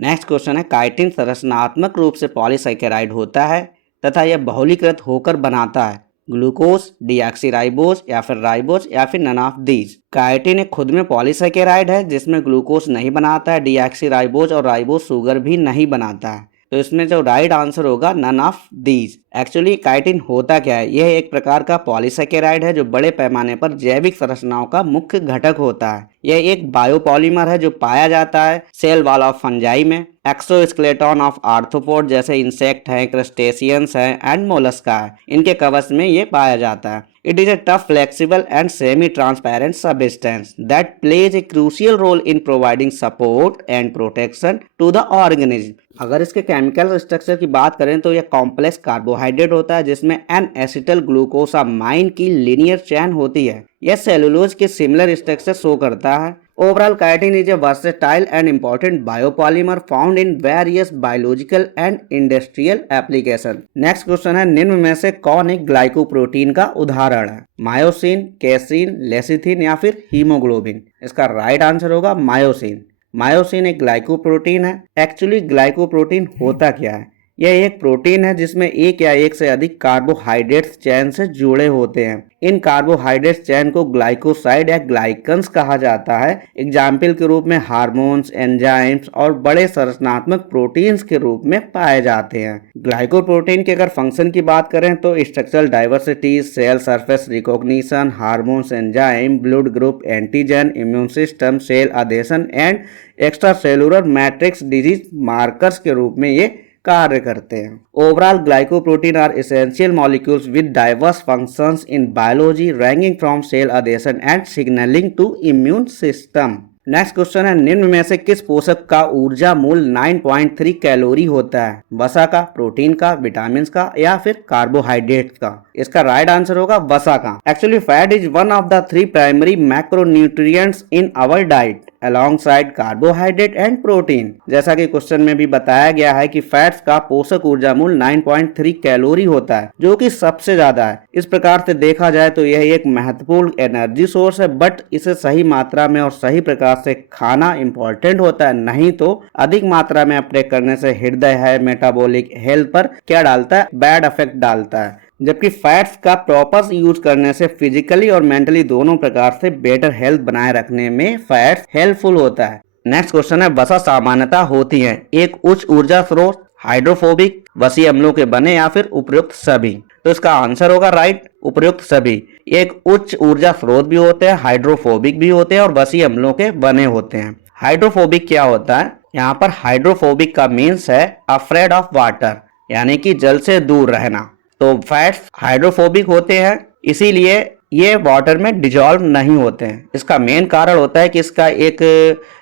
Next question है, chitin संरचनात्मक रूप से पॉलीसैकेराइड होता है तथा यह बहुलीकृत होकर बनाता है ग्लूकोज, डीऑक्सीराइबोज या फिर राइबोज या फिर नन ऑफ दीज। काइटिन एक खुद में पॉलीसैकेराइड है जिसमें ग्लूकोज नहीं बनाता है, डीऑक्सीराइबोज और राइबोज शुगर भी नहीं बनाता है। तो इसमें जो राइट आंसर होगा none of these. Actually chitin होता क्या है? यह एक प्रकार का पॉलीसैकेराइड है जो बड़े पैमाने पर जैविक संरचनाओं का मुख्य घटक होता है। यह एक बायोपॉलीमर है जो पाया जाता है सेल वॉल ऑफ फंजाई में, एक्सोस्केलेटन ऑफ आर्थ्रोपोड जैसे इंसेक्ट हैं, क्रस्टेशियंस हैं एंड मोलस्का है, इनके कवच में ये पाया जाता है। It is a tough, flexible and semi-transparent substance that plays a crucial role in providing support and protection to the organism. अगर इसके केमिकल स्ट्रक्चर की बात करें तो यह कॉम्प्लेक्स कार्बोहाइड्रेट होता है जिसमें एन एसिटल ग्लूकोसामाइन की लीनियर चेन होती है। यह सेलुलोज के सिमिलर स्ट्रक्चर शो करता है। Overall, chitin is a versatile and important biopolymer found in various biological and industrial applications. Next question है, निम्न में से कौन एक ग्लाइकोप्रोटीन का उदाहरण है? मायोसिन, कैसीन, लेसिथिन या फिर हीमोग्लोबिन? इसका राइट आंसर होगा मायोसिन। मायोसिन एक ग्लाइकोप्रोटीन है। एक्चुअली ग्लाइकोप्रोटीन होता क्या है? यह एक प्रोटीन है जिसमें एक या एक से अधिक कार्बोहाइड्रेट्स चेन से जुड़े होते हैं। इन कार्बोहाइड्रेट्स चेन को ग्लाइकोसाइड या ग्लाइकन्स कहा जाता है। एग्जाम्पल के रूप में हार्मोन्स, एंजाइम्स और बड़े संरचनात्मक प्रोटीन्स के रूप में पाए जाते हैं। ग्लाइकोप्रोटीन के अगर फंक्शन की बात करें तो structural diversity, cell surface recognition, hormones, enzyme, blood group, antigen, immune system, cell adhesion and extra cellular matrix disease markers के रूप में ये कार्य करते हैं। Overall glycoprotein are essential molecules with diverse functions in biology ranging from cell adhesion and signalling to immune system. Next question है, निम्न में से किस पोषक का ऊर्जा मूल 9.3 कैलोरी होता है? वसा का, प्रोटीन का, विटामिन का या फिर कार्बोहाइड्रेट का? इसका राइट आंसर होगा वसा का। Actually fat is one of the 3 primary macronutrients in our diet alongside carbohydrate and protein. जैसा कि क्वेश्चन में भी बताया गया है कि फैट्स का पोषक ऊर्जा मूल 9.3 कैलोरी होता है जो कि सबसे ज्यादा है। इस प्रकार से देखा जाए तो यह एक महत्वपूर्ण एनर्जी सोर्स है, बट इसे सही मात्रा में और सही प्रकार से खाना इंपॉर्टेंट होता है, नहीं तो अधिक मात्रा में अपटेक करने से हृदय है, मेटाबॉलिक हेल्थ पर क्या डालता है? बैड इफेक्ट डालता है। जबकि फैट्स का प्रॉपर यूज करने से फिजिकली और मेंटली दोनों प्रकार से बेटर हेल्थ बनाए रखने में फैट्स हेल्पफुल होता है। नेक्स्ट क्वेश्चन है, वसा सामान्यतः होती है एक उच्च ऊर्जा स्रोत, हाइड्रोफोबिक, वसीय अम्लों के बने या फिर उपयुक्त सभी? तो इसका आंसर होगा राइट, उपयुक्त सभी। एक उच्च ऊर्जा स्रोत भी होते हैं, हाइड्रोफोबिक भी होते हैं और वसीय अम्लों के बने होते हैं। हाइड्रोफोबिक क्या होता है? यहाँ पर हाइड्रोफोबिक का मीन्स है अफ्रेड ऑफ वाटर, यानी कि जल से दूर रहना। तो फैट्स हाइड्रोफोबिक होते हैं, इसीलिए ये वाटर में डिजॉल्व नहीं होते हैं। इसका मेन कारण होता है कि इसका एक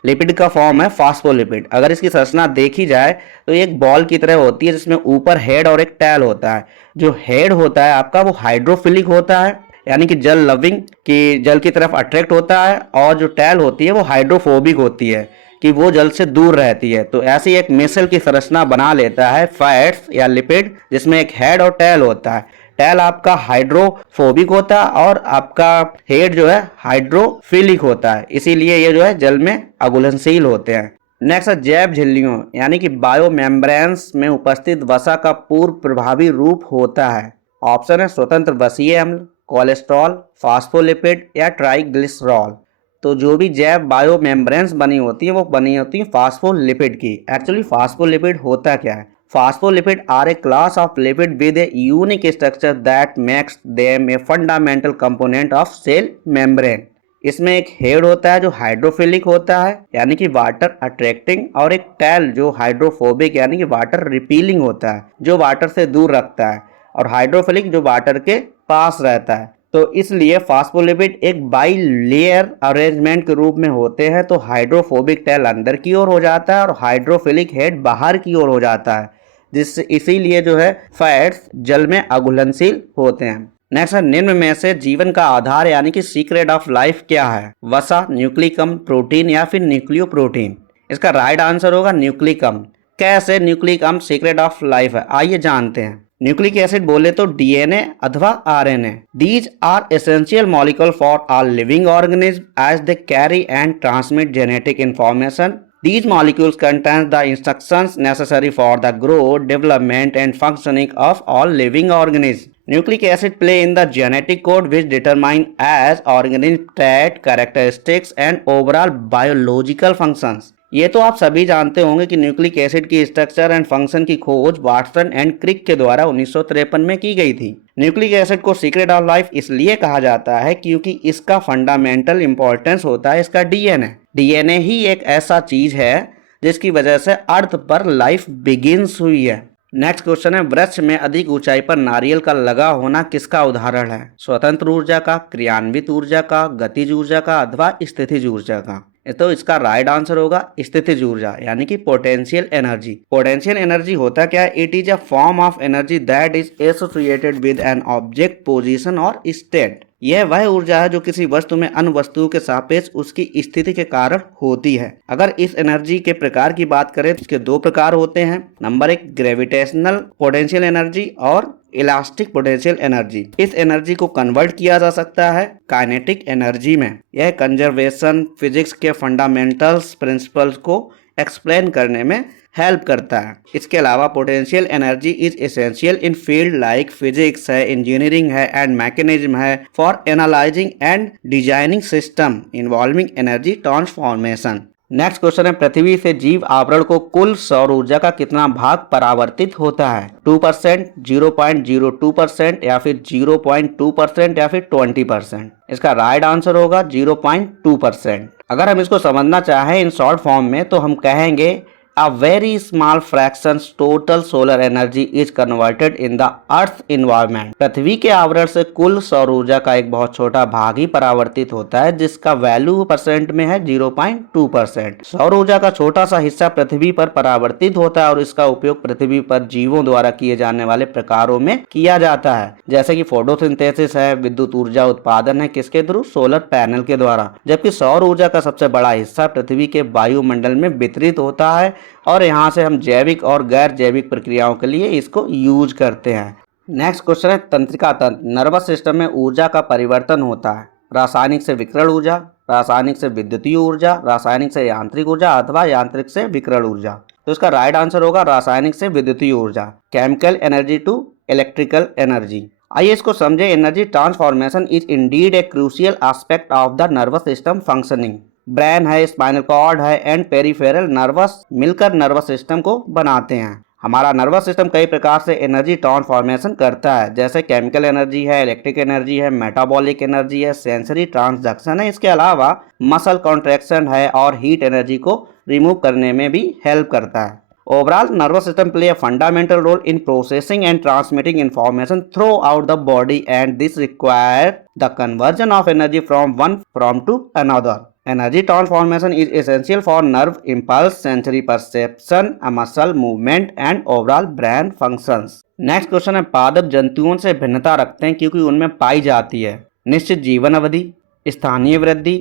लिपिड का फॉर्म है फास्फोलिपिड। अगर इसकी संरचना देखी जाए तो एक बॉल की तरह होती है जिसमें ऊपर हेड और एक टेल होता है। जो हेड होता है आपका वो हाइड्रोफिलिक होता है, यानी कि जल लविंग की जल की तरफ अट्रैक्ट होता है, और जो टेल होती है वो हाइड्रोफोबिक होती है कि वो जल से दूर रहती है। तो ऐसी एक मिसल की संरचना बना लेता है फैट्स या लिपिड जिसमें एक हेड और टेल होता है। टेल आपका हाइड्रोफोबिक होता है और आपका हेड जो है हाइड्रोफिलिक होता है, इसीलिए ये जो है जल में अघुलनशील होते हैं। नेक्स्ट है जैव झिल्लियों यानी कि बायो मेम्ब्रेन्स में उपस्थित वसा का पूर्व प्रभावी रूप होता है। ऑप्शन है स्वतंत्र वसीय अम्ल, कोलेस्ट्रॉल, फास्फोलिपिड या ट्राइग्लिसरॉल। तो जो भी जैव बायो मेम्ब्रेन्स बनी होती है वो बनी होती है फास्फोलिपिड की। एक्चुअली फास्फोलिपिड होता क्या है? Phospholipid are a class of lipid with a unique structure that makes them a fundamental component of cell membrane. इसमें एक हेड होता है जो हाइड्रोफिलिक होता है यानी कि वाटर अट्रैक्टिंग, और एक टेल जो हाइड्रोफोबिक यानी कि वाटर रिपीलिंग होता है जो वाटर से दूर रखता है, और हाइड्रोफिलिक जो वाटर के पास रहता है। तो इसलिए फास्फोलिपिड एक बाई लेयर अरेंजमेंट के रूप में होते हैं। तो हाइड्रोफोबिक टेल अंदर की ओर हो जाता है और हाइड्रोफिलिक हेड बाहर की ओर हो जाता है, जिससे इसीलिए जो है फैट्स जल में अघुलनशील होते हैं। नेक्स्ट है, निम्न में से जीवन का आधार यानी कि सीक्रेट ऑफ लाइफ क्या है? वसा, न्यूक्लिकम, प्रोटीन या फिर न्यूक्लियो प्रोटीन? इसका राइट आंसर होगा न्यूक्लिकम। कैसे न्यूक्लिक अम्ल सीक्रेट ऑफ लाइफ है, आइए जानते हैं। न्यूक्लिक एसिड बोले तो डीएनए अथवा RNA. These are essential molecule for all living organism as they carry and transmit genetic information These molecules contain the instructions necessary for the growth, development and functioning of all living organisms. Nucleic acid play in the genetic code which determine as organism trait, characteristics and overall biological functions. ये तो आप सभी जानते होंगे कि nucleic acid की structure and function की खोज वाटसन एंड क्रिक के द्वारा 1953 में की गई थी। न्यूक्लिक एसिड को सीक्रेट ऑफ लाइफ इसलिए कहा जाता है क्योंकि इसका फंडामेंटल इंपॉर्टेंस होता है इसका डीएनए। डीएनए ही एक ऐसा चीज है जिसकी वजह से अर्थ पर लाइफ बिगिंस हुई है। नेक्स्ट क्वेश्चन है, वृक्ष में अधिक ऊंचाई पर नारियल का लगा होना किसका उदाहरण है? स्वतंत्र ऊर्जा का, क्रियान्वित ऊर्जा का, गतिज ऊर्जा का अथवा स्थितिज ऊर्जा का? तो इसका राइट आंसर होगा स्थितिज ऊर्जा यानी कि पोटेंशियल एनर्जी। पोटेंशियल एनर्जी होता क्या है? It is a form of energy that is associated with an object, position और स्टेट। यह वह ऊर्जा है जो किसी वस्तु में अन्य वस्तुओं के सापेक्ष उसकी स्थिति के कारण होती है। अगर इस एनर्जी के प्रकार की बात करें तो इसके दो प्रकार होते हैं। नंबर 1 ग्रेविटेशनल पोटेंशियल एनर्जी और इलास्टिक पोटेंशियल एनर्जी। इस एनर्जी को कन्वर्ट किया जा सकता है काइनेटिक एनर्जी में। यह कंजर्वेशन फिजिक्स के फंडामेंटल्स प्रिंसिपल्स को एक्सप्लेन करने में हेल्प करता है। इसके अलावा potential energy is essential in field like physics है, इंजीनियरिंग है एंड मैकेनिज्म है for analysing and designing system involving energy transformation. Next question है, पृथ्वी से जीव आवरण को कुल सौर ऊर्जा का कितना भाग परावर्तित होता है? 2%, 0.02% या फिर 0.2% या फिर 20%? इसका राइट आंसर होगा 0.2%। अगर हम इसको समझना चाहें इन शॉर्ट फॉर्म में तो हम कहेंगे A very small fraction total solar energy is converted in the Earth environment। पृथ्वी के आवरण से कुल सौर ऊर्जा का एक बहुत छोटा भाग ही परावर्तित होता है जिसका वैल्यू परसेंट में है 0.2%। सौर ऊर्जा का छोटा सा हिस्सा पृथ्वी पर परावर्तित होता है और इसका उपयोग पृथ्वी पर जीवों द्वारा किए जाने वाले प्रकारों में किया जाता है, जैसे कि फोटोसिंथेसिस है, विद्युत ऊर्जा उत्पादन है किसके थ्रू? सोलर पैनल के द्वारा। जबकि सौर ऊर्जा का सबसे बड़ा हिस्सा पृथ्वी के वायुमंडल में वितरित होता है और यहाँ से हम जैविक और गैर जैविक प्रक्रियाओं के लिए इसको यूज करते हैं। नेक्स्ट क्वेश्चन है, तंत्रिका तंत्र नर्वस सिस्टम में ऊर्जा का परिवर्तन होता है रासायनिक से विकिरण ऊर्जा, रासायनिक से विद्युतीय ऊर्जा, रासायनिक से यांत्रिक ऊर्जा अथवा यांत्रिक से विकिरण ऊर्जा? तो इसका राइट आंसर होगा रासायनिक से विद्युतीय ऊर्जा, chemical energy to electrical energy. आइए इसको समझे। Energy transformation is indeed a crucial aspect of the nervous system functioning. Brain है, स्पाइनल कॉर्ड है एंड पेरिफेरल नर्वस मिलकर नर्वस सिस्टम को बनाते हैं। हमारा नर्वस सिस्टम कई प्रकार से एनर्जी ट्रांसफॉर्मेशन करता है, जैसे केमिकल एनर्जी है, इलेक्ट्रिक एनर्जी है, मेटाबॉलिक एनर्जी है, सेंसरी ट्रांसडक्शन है। इसके अलावा मसल कॉन्ट्रैक्शन है और हीट एनर्जी को रिमूव करने में भी हेल्प करता है। Overall nervous system play a fundamental role in processing and transmitting information throughout the body and this require the conversion of energy from one from to another. Energy transformation is essential for nerve impulse, sensory perception, muscle movement and overall brain functions। Next question है, पादप जंतुओं से भिन्नता रखते हैं क्योंकि उनमें पाई जाती है निश्चित जीवन अवधि, स्थानीय वृद्धि,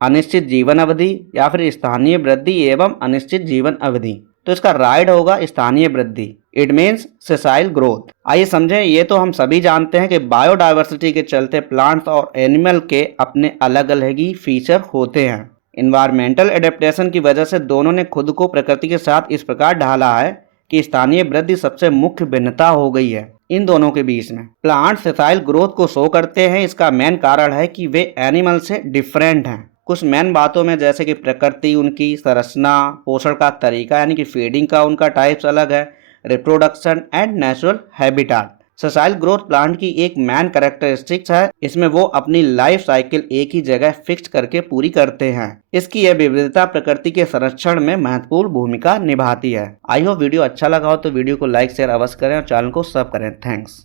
अनिश्चित जीवन अवधि या फिर स्थानीय वृद्धि एवं अनिश्चित जीवन अवधि? तो इसका राइट होगा स्थानीय वृद्धि। It means sessile growth. आइए समझें। ये तो हम सभी जानते हैं कि बायोडाइवर्सिटी के चलते प्लांट्स और एनिमल के अपने अलग अलग ही फीचर होते हैं। इन्वायरमेंटल एडेप्टेशन की वजह से दोनों ने खुद को प्रकृति के साथ इस प्रकार ढाला है कि स्थानीय वृद्धि सबसे मुख्य भिन्नता हो गई है इन दोनों के बीच में। प्लांट सेसाइल ग्रोथ को शो करते हैं। इसका मेन कारण है कि वे एनिमल से डिफरेंट हैं कुछ मेन बातों में, जैसे कि प्रकृति, उनकी संरचना, पोषण का तरीका यानी कि फीडिंग का उनका टाइप्स अलग है, reproduction and natural habitat. Sessile growth plant की एक मेन कैरेक्टरिस्टिक्स है। इसमें वो अपनी लाइफ साइकिल एक ही जगह फिक्स करके पूरी करते हैं। इसकी यह विविधता प्रकृति के संरक्षण में महत्वपूर्ण भूमिका निभाती है। आई होप वीडियो अच्छा लगा हो तो वीडियो को लाइक शेयर अवश्य करें और चैनल को सब्सक्राइब करें। थैंक्स।